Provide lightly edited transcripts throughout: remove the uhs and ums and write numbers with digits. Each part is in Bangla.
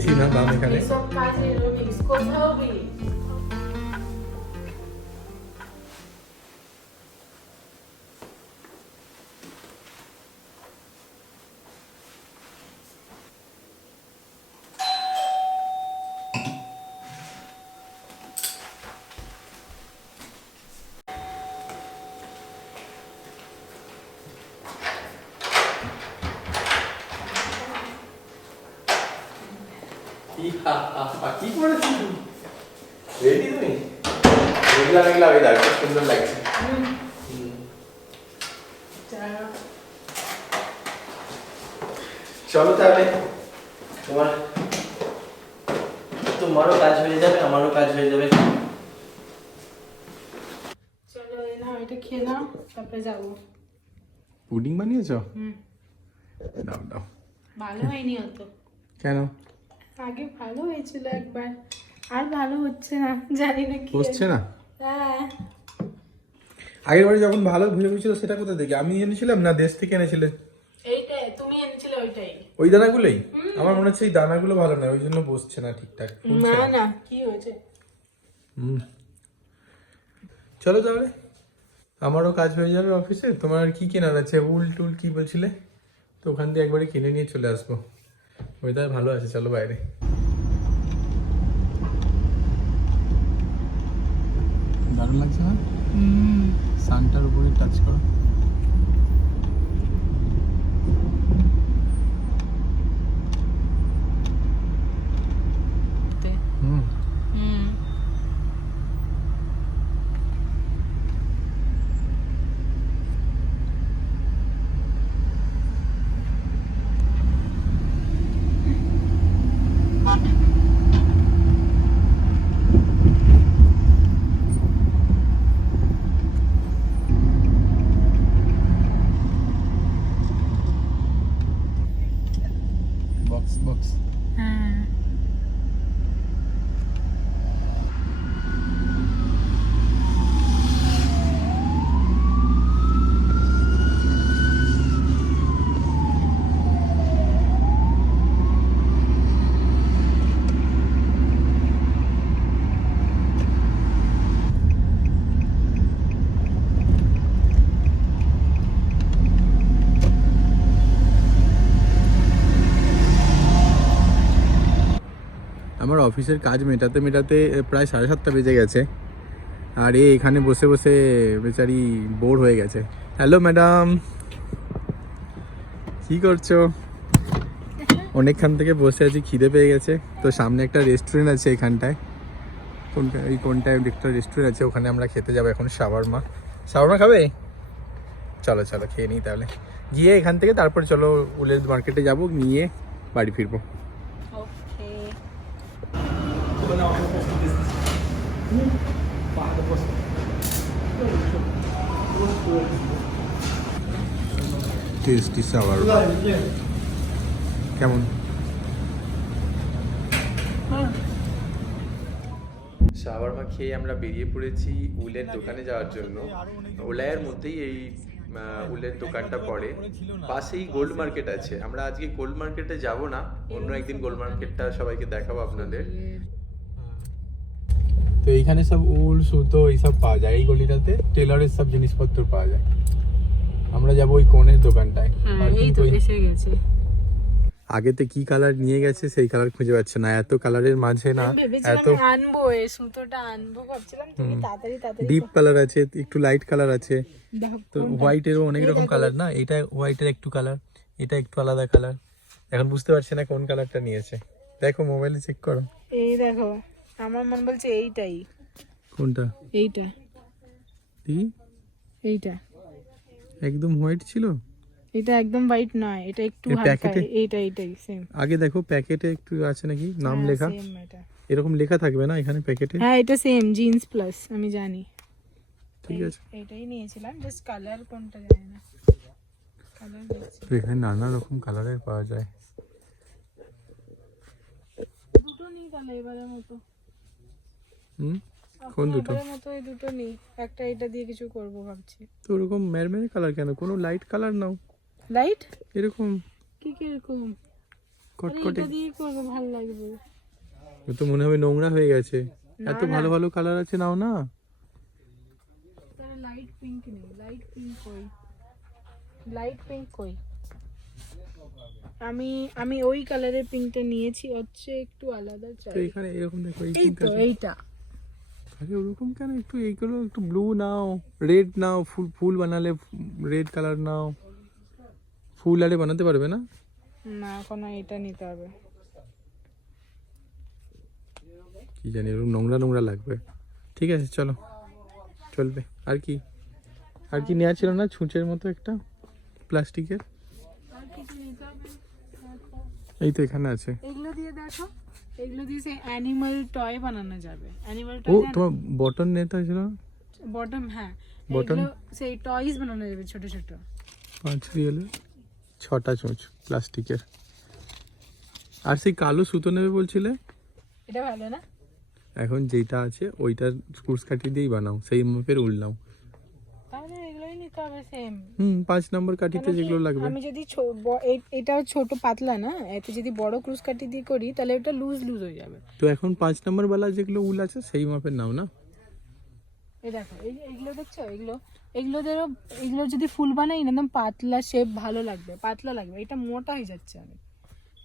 বেশি না দাম এখানে। সব কাজে রবিস কোথাও বি কি করেছিস রেডি তুমি? মেঘলা মেঘলা ওয়েদার, খুব সুন্দর লাগছে। চলো তাহলে, তোমারও কাজ হয়ে যাবে, আমারও কাজ হয়ে যাবে। চলো এই না এটা খেয়ে নাও, তারপরে যাবো। পুডিং বানিয়েছো? দাও দাও। ভালো হয়নি অত। কেন? আগে ভালো হয়েছিল একবার, আর ভালো হচ্ছে না, জানি না কি হচ্ছে না। হ্যাঁ আগের বারে যখন ভালো ভেবেছিল সেটা কোথা থেকে? আমি এনেছিলাম না দেশ থেকে এনেছিলে? এইটাই তুমি এনেছিলে ওইটাই। ওই দানাগুলোই? আমার মনে হচ্ছে এই দানাগুলো ভালো না, ওই জন্য বসছে না ঠিকঠাক। না না কি হয়েছে? চলো তাহলে, আমারও কাজ হয়ে যাবে অফিসে। তোমার আর কি কেনার আছে? উল টুল কি বলছিলে? তো ওখান দিয়ে একবারে কিনে নিয়ে চলে আসবো। ওয়েদার ভালো আছে, চলো বাইরে। দারুণ লাগছে না? সানটার উপরে টাচ করো। Box box. হ্যাঁ আমার অফিসের কাজ মেটাতে মেটাতে প্রায় 7:30 বেজে গেছে, আর এখানে বসে বসে বেচারি বোর হয়ে গেছে। হ্যালো ম্যাডাম, কি করছো? অনেকক্ষণ থেকে বসে আছি, খিদে পেয়ে গেছে। তো সামনে একটা রেস্টুরেন্ট আছে এখানটায়, কোনটায় একটা রেস্টুরেন্ট আছে, ওখানে আমরা খেতে যাবো এখন। শাওয়ারমা খাবে? চলো চলো খেয়ে নিই তাহলে। গিয়ে এখান থেকে তারপর চলো উলের মার্কেটে যাব, নিয়ে বাড়ি ফিরবো। ওকে টেস্টি শাওয়ারমা কেমন? শাওয়ারমা খেয়ে আমরা বেরিয়ে পড়েছি উলের দোকানে যাওয়ার জন্য। ওলায়ের মধ্যেই এই উলের দোকানটা পড়ে, পাশেই গোল্ড মার্কেট আছে। আমরা আজকে গোল্ড মার্কেটে যাব না, অন্য একদিন গোল্ড মার্কেটটা সবাইকে দেখাবো আপনাদের। তো এইখানে সব উল সুতো এইসব পাওয়া যায়, এই গলিটাতে টেলারের সব জিনিসপত্র পাওয়া যায়। আমরা যাবো ওই কোণের দোকানটায়। এই তো এসে গেছে। আগেতে কি কালার নিয়ে গেছে সেই কালার খুঁজে পাচ্ছে না, এত কালারের মাঝে না এত আনবো, এই সুতোটা আনবো ভাবছিলাম, তুমি তাড়াতাড়ি ডিপ কালার আছে, একটু লাইট কালার আছে, তো হোয়াইটেরও অনেক রকম কালার না, এটা হোয়াইটের একটু কালার, এটা একটু আলাদা কালার। এখন বুঝতে পারছি না কোন কালারটা নিয়েছে। দেখো মোবাইলে চেক করো। এই দেখো, আমার মন বলছে এইটাই। কোনটা? এইটা দেখি। এইটা একদম হোয়াইট ছিল। এটা একদম হোয়াইট নয়, এটা একটু এর হালকা। প্যাকেটে? এইটাই সেম। আগে দেখো প্যাকেটে একটু আছে নাকি নাম লেখা, সেম এটা। এরকম লেখা থাকবে না এখানে প্যাকেটে? হ্যাঁ এটা সেম, জিন্স প্লাস, আমি জানি। ঠিক আছে, এটাই নিয়েছিলাম, জাস্ট কালার কোনটা জানি না। কালার দেখছি, তো এখানে নানা রকম কালারের পাওয়া যায়। দুটো নিই তাহলে এবারের মতো। কোন দুটো? এবারের মতো এই দুটো নিই, একটা এটা দিয়ে কিছু করব ভাবছি। তো ওরকম মেরমেরে কালার কেন? কোনো লাইট কালার নাও। লাইট এরকম কি এরকম? কটকটে, এটা দিয়ে করবো, ভালো লাগবে। ও তো মনে হবে নোংরা হয়ে গেছে। না, এত না। ভালো ভালো কালার আছে, নাও না। তাহলে লাইট পিঙ্ক নেই, লাইট পিঙ্ক কই, লাইট পিঙ্ক কই? আমি ওই কালারের পিঙ্কটা নিয়েছি, হচ্ছে একটু আলাদা তো চাই। এখানে এরকম দেখো, এই এই pink তো আছে। এইটা। আরে ওরকম কেন, একটু এইগুলো একটু ব্লু নাও, রেড নাও, ফুল ফুল বানালে রেড কালার নাও। ফুল আরে বানাতে পারবে না? না, কোনো এটা নিতে হবে। কি জানি, এরকম নোংরা নোংরা লাগবে। ঠিক আছে চলো, চলবে। আর কি, আর কি নেওয়া ছিল না, ছুঁচের মতো একটা প্লাস্টিকের? আর কিছু নিতে হবে? এই তো এখানে আছে। এগুলো দিয়ে দেখো, এগুলো দিয়ে সেই অ্যানিমাল টয় বানানো যাবে। অ্যানিমাল ও টয় তোমার বটন নেতা ছিল না? বটম, হ্যাঁ, Bottom? এগুলো সেই টয়স বানানো যাবে ছোট ছোট। 5 রিয়েলে 6টা চোঁচ প্লাস্টিকের। আর সেই কালো সুতো নেবে বলছিলে? এটা ভালো না? এখন যেটা আছে ওইটা স্ক্রুস কাঠি দিয়েই বানাও, সেই মাপের উল নাও। তাহলে এগুলোই নিতে হবে সেম। 5 নম্বর কাঠিতে যেগুলো লাগবে। আমি যদি এটা ছোট পাতলা না, এতে যদি বড় ক্রুশ কাটি দিয়ে করি তাহলে ওটা লুজ লুজ হয়ে যাবে। তো এখন 5 নম্বর বালা যেগুলো উল আছে সেই মাপের নাও না। এই দেখো, এইগুলো দেখছো, এগুলো যদি ফুল বানাই না, একদম পাতলা শেপ ভালো লাগবে, পাতলা লাগবে। এটা মোটা হয়ে যাচ্ছে অনেক।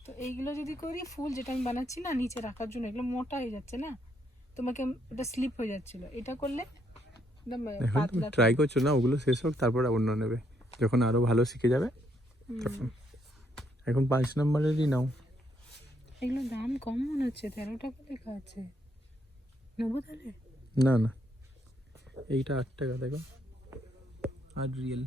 তো এইগুলো যদি করি ফুল, যেটা আমি বানাচ্ছি না নিচে রাখার জন্য, এগুলো মোটা হয়ে যাচ্ছে না, তোমাকে এটা স্লিপ হয়ে যাচ্ছিল। এটা করলে একদম এখন তুমি পাতলা। ট্রাই করছো না, ওগুলো শেষ হোক তারপর অন্য নেবে, যখন আরো ভালো শিখে যাবে তখন। এখন 5 নম্বরেরই নাও। এগুলো দাম কম মনে হচ্ছে, 13 টাকা লেখা আছে। নেবো তাহলে? না না, এইটা 8 টাকা দেখো, 8 রিয়েল।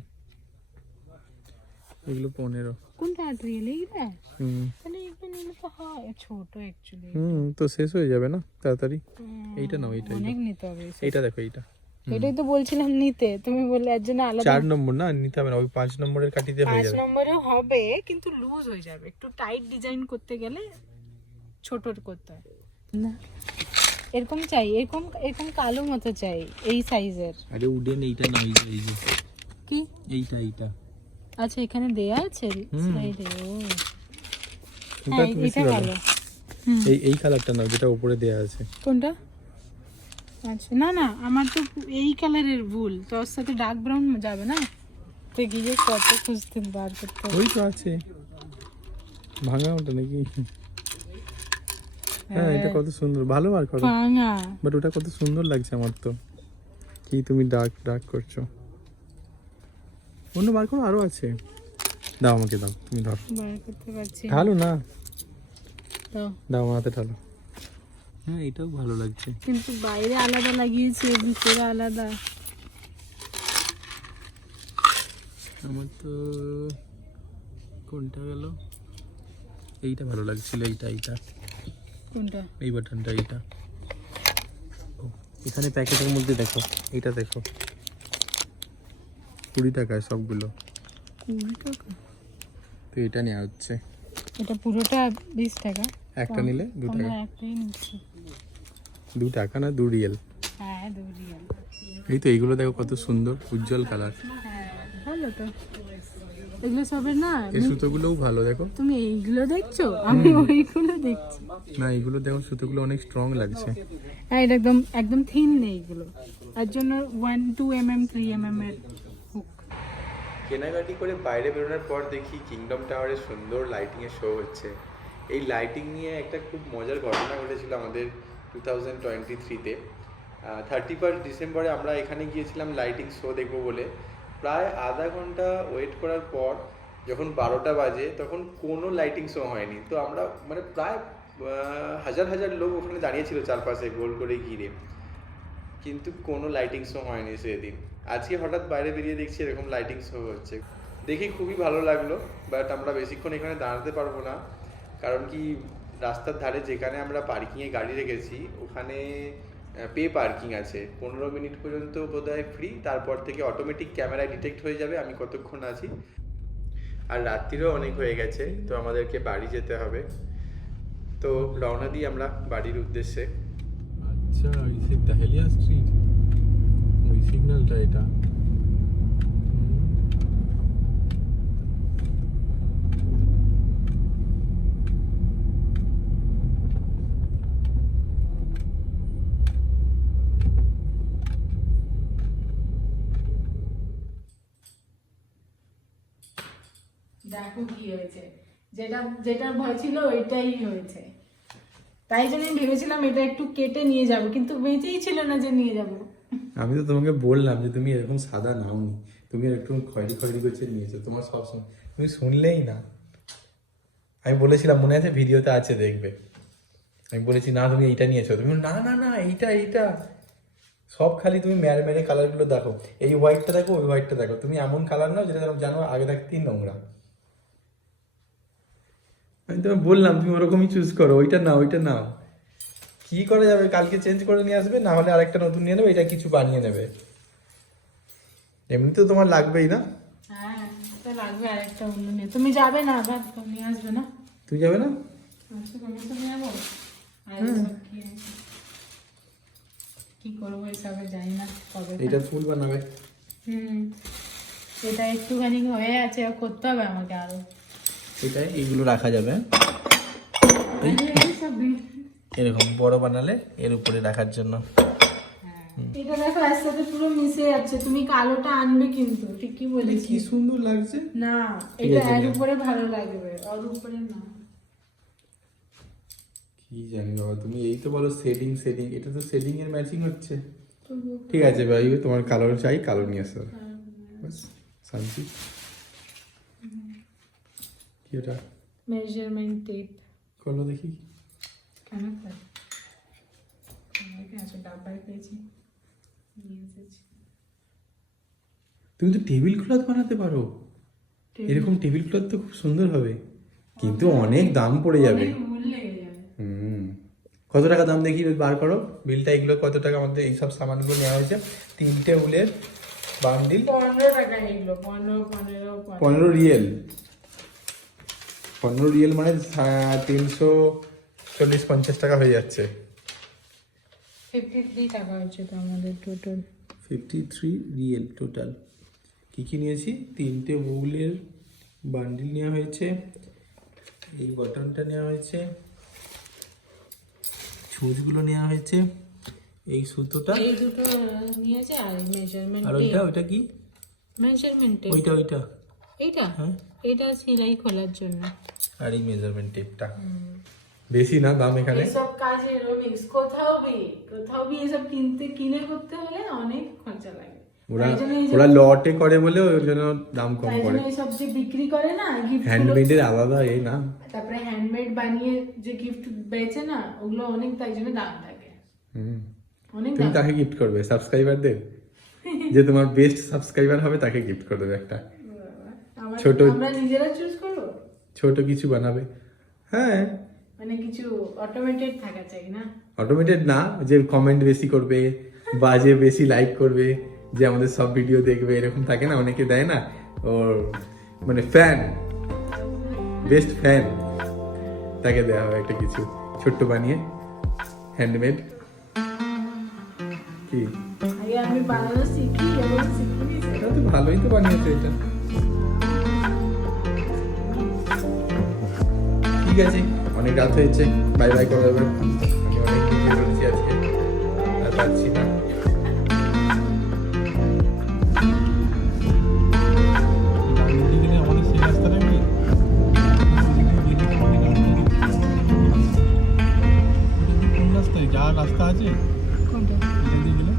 এগুলো 15। কোনটা রিয়েল? এইটা? হুম তাহলে এগুলো নিলে তো হয়, ছোট অ্যাকচুয়ালি। তো শেষ হয়ে যাবে না তাড়াতাড়ি। এইটা নাও, এইটা অনেক নিতে হবে। এইটা দেখো, এইটা এটাই তো বলছিলাম নিতে, তুমি বললে এর জন্য আলাদা। 4 নম্বর না, নিতে হবে না, ওই 5 নম্বরের কাঠিতে হয়ে 5 যাবে। নম্বরে হবে কিন্তু লুজ হয়ে যাবে, একটু টাইট ডিজাইন করতে গেলে ছোট করতে হয় না। এরকম চাই, এরকম এরকম কালো মতো চাই, এই সাইজের। আরে উডেন এইটা না, এই যে কি? এইটা আচ্ছা, এখানে দেয়া আছে সাইডে। ও এটা হ্যাঁ, তো বেশি এটা ভালো। ভালো। এই কালারটা নাও যেটা উপরে দেয়া আছে। কোনটা? আচ্ছা, না না, আমার তো এই কালারের ভুল, তোর সাথে ডার্ক ব্রাউন যাবে না, তো গিয়ে কত খুঁজতে বার করতে হবে। ওই তো আছে ভাঙা, ওটা নাকি? হ্যাঁ, এটা কত সুন্দর, ভালো বার করো। ভাঙা। বাট ওটা কত সুন্দর লাগছে আমার তো। কি তুমি ডার্ক ডার্ক করছো? অন্য বার করো, আরো আছে। দাও আমাকে, দাও, তুমি ধরো। বার করতে পারছি না। ঢালো না, দাও। দাও আমার হাতে ঢালো। হ্যাঁ, এটাও ভালো লাগছে। কিন্তু বাইরে আলাদা লাগিয়েছে, ভিতরে আলাদা। আমার তো কোনটা গেল? এইটা ভালো লাগছিল, এইটা কোনটা? এই বাটনটা, এইটা। ও, এখানে প্যাকেটের মধ্যে দেখো, এইটা দেখো, 20 টাকায় সবগুলো। 20 টাকা? তো এটা নেওয়া হচ্ছে। এটা পুরোটা 20 টাকা? একটা নিলে 2 টাকা। আমরা একটাই নিচ্ছি। 2 টাকা না, 2 রিয়েল। হ্যাঁ, 2 রিয়াল। এই তো এইগুলো দেখো কত সুন্দর উজ্জ্বল কালার। হ্যাঁ, ভালো তো। এগুলো সবের না, এই সুতোগুলোও ভালো দেখো। তুমি এইগুলো দেখছো, আমি ওইগুলো দেখছি। না, এইগুলো দেখো, সুতোগুলো অনেক স্ট্রং লাগছে। হ্যাঁ, এটা একদম একদম থিন নেই এগুলো, তার জন্য 1-2 mm 3 mm এর হুক। কেনাকাটি করে বাইরে বেরোনোর পর দেখি কিংডম টাওয়ারে সুন্দর লাইটিং এর শো হচ্ছে। এই লাইটিং নিয়ে একটা খুব মজার ঘটনা ঘটেছিল আমাদের 2023-তে। 31 ডিসেম্বরে আমরা এখানে গিয়েছিলাম লাইটিং শো দেখবো বলে। প্রায় আধা ঘন্টা ওয়েট করার পর যখন 12টা বাজে তখন কোনো লাইটিং শো হয়নি। তো আমরা মানে প্রায় হাজার হাজার লোক ওখানে দাঁড়িয়েছিল চারপাশে গোল করে ঘিরে, কিন্তু কোনো লাইটিং শো হয়নি সেদিন। আজকে হঠাৎ বাইরে বেরিয়ে দেখছি এরকম লাইটিং শো হচ্ছে, দেখে খুবই ভালো লাগলো। বাট আমরা বেশিক্ষণ এখানে দাঁড়াতে পারবো না, কারণ কি রাস্তার ধারে যেখানে আমরা পার্কিংয়ে গাড়ি রেখেছি ওখানে পে পার্কিং আছে। 15 মিনিট পর্যন্ত বোধহয় ফ্রি, তারপর থেকে অটোমেটিক ক্যামেরায় ডিটেক্ট হয়ে যাবে আমি কতক্ষণ আছি। আর রাত্রিরও অনেক হয়ে গেছে, তো আমাদেরকে বাড়ি যেতে হবে। তো রওনা দিই আমরা বাড়ির উদ্দেশ্যে। আচ্ছা, এই দাহেলিয়া স্ট্রিট, ওই সিগন্যালটা এটা। দেখো কি হয়েছে, যেটার ভয় ছিল ওইটাই হয়েছে। তাই জন্য আমি ভেবেছিলাম এটা একটু কেটে নিয়ে যাব, কিন্তু বেঁচেই ছিল না যে নিয়ে যাব। আমি তো তোমাকে বললাম যে তুমি এরকম সাদা নাওনি, তুমি একটু খয়েরি খয়েরি করছে নিয়েছো, তোমার সবসময় তুমি শুনলেই না। আমি বলেছিলাম মনে আছে, ভিডিওতে আছে দেখবে, আমি বলেছি না তুমি এইটা নিয়েছো, তুমি বললে, না না না এইটা সব খালি তুমি মেরে মেরে কালারগুলো দেখো, এই হোয়াইটটা দেখো ওই হোয়াইটটা দেখো, তুমি এমন কালার নাও যেটা জানো আগে থাকতেই নোংরা। আমি তোমায় বললাম তুমি ওরকমই চুজ করো, ওইটা নাও। কি করা যাবে, কালকে চেঞ্জ করে নিয়ে আসবে, না হলে আরেকটা নতুন নিয়ে নেবে, এটা কিছু বানিয়ে নেবে। এমনিতেও তোমার লাগবেই না? হ্যাঁ তো লাগবে আরেকটা অন্য নিয়ে। তুমি যাবে না আবার, তো নিয়ে আসবে না? তুই যাবে না? আচ্ছা তুমি তো নিয়ে যাবো। আর সব কি করবো এসবে জানি না কবে। এটা ফুল বানাবে। এটা একটুখানি হয়ে আছে, করতে হবে আমাকে আরো। এটাই এইগুলো রাখা যাবে এই সব এরকম বড় বানালে এর উপরে রাখার জন্য। এটা দেখো এর সাথে পুরো মিশে যাচ্ছে, তুমি কালোটা আনবে কিন্তু, ঠিকই বলেছি। কি সুন্দর লাগছে। না এটা এর উপরে ভালো লাগবে, ওর উপরে না। কি জানি বাবা, তুমি এই তো বলো শেডিং, এটা তো শেডিং এর ম্যাচিং হচ্ছে। ঠিক আছে ভাই, তোমার কালো চাই, কালো নিয়ে আসো, বাস শান্তি। কি এটা? Measurement tape. করলো দেখি। কেন তাই? আচ্ছা ডাব্বায় পেয়েছি, নিয়ে এসেছি। তুমি তো টেবিল ক্লথ বানাতে পারো, এরকম টেবিল ক্লথ তো খুব সুন্দর হবে, কিন্তু অনেক দাম পড়ে যাবে। মূল লেগে যাবে। কত টাকা দাম দেখি বার করো বিলটা, এগুলো কত টাকা আমাদের এইসব সামানগুলো নেওয়া হয়েছে? 3টে উলের বান্ডিল 15 টাকা এগুলো, 15 রিয়েল। 15 রিয়েল মানে 340-50 টাকা হয়ে যাচ্ছে। 53 টাকা হচ্ছে তো আমাদের টোটাল। 53 real total. কি নিয়েছি? 3টে উলের বান্ডিল নেওয়া হয়েছে, এই বটনটা নেওয়া হয়েছে, ছুঁচগুলো নেওয়া হয়েছে, এই সুতোটা, এই দুটো নিয়েছে, আর মেজারমেন্ট আর ওইটা কি? Measurement tape. ওইটা এইটা হ্যাঁ, এটা সেলাই খোলার জন্য। আর এই মেজারমেন্ট টেপটা। বেশি না দাম এখানে। এসব কাজে রমিক্স কোথাও বি এসব কিনে করতে হলে অনেক খরচা লাগে। ওরা লটে করে বলে ওর জন্য দাম কম তাই করে। জন্য এইসব যে বিক্রি করে না গিফট, হ্যান্ডমেডের আলাদা এই না, তারপরে হ্যান্ডমেড বানিয়ে যে গিফট বেচে না, ওগুলো অনেক, তাই জন্য দাম থাকে অনেক। তুমি তাকে গিফট করবে সাবস্ক্রাইবারদের, যে তোমার বেস্ট সাবস্ক্রাইবার হবে তাকে গিফট করে দেবে একটা ছোট। আমরা নিজেরা চুজ করব, ছোট কিছু বানাবে। হ্যাঁ মানে কিছু অটোমেটেড থাকা চাই না, অটোমেটেড না, যে কমেন্ট বেশি করবে বা যে বেশি লাইক করবে, যে আমাদের সব ভিডিও দেখবে, এরকম থাকে না, অনেকে দেয় না, ওর মানে ফ্যান, বেস্ট ফ্যান, তাকে দেওয়া হবে একটা কিছু ছোট্ট বানিয়ে হ্যান্ডমেড। কি আগে আমি বানানো শিখি এবং শিখিনি। এটা তো ভালোই তো বানিয়েছে এটা। ঠিক আছে, অনেক রাত হয়েছে, বাই বাই করে দেবে। আমি অনেক ভিডিও করেছি আজকে, আর পারছি না। আমাদের সেই রাস্তাটা কি কোন রাস্তায় যাওয়ার রাস্তা আছে? কোনটা? এটা দিয়ে গেলে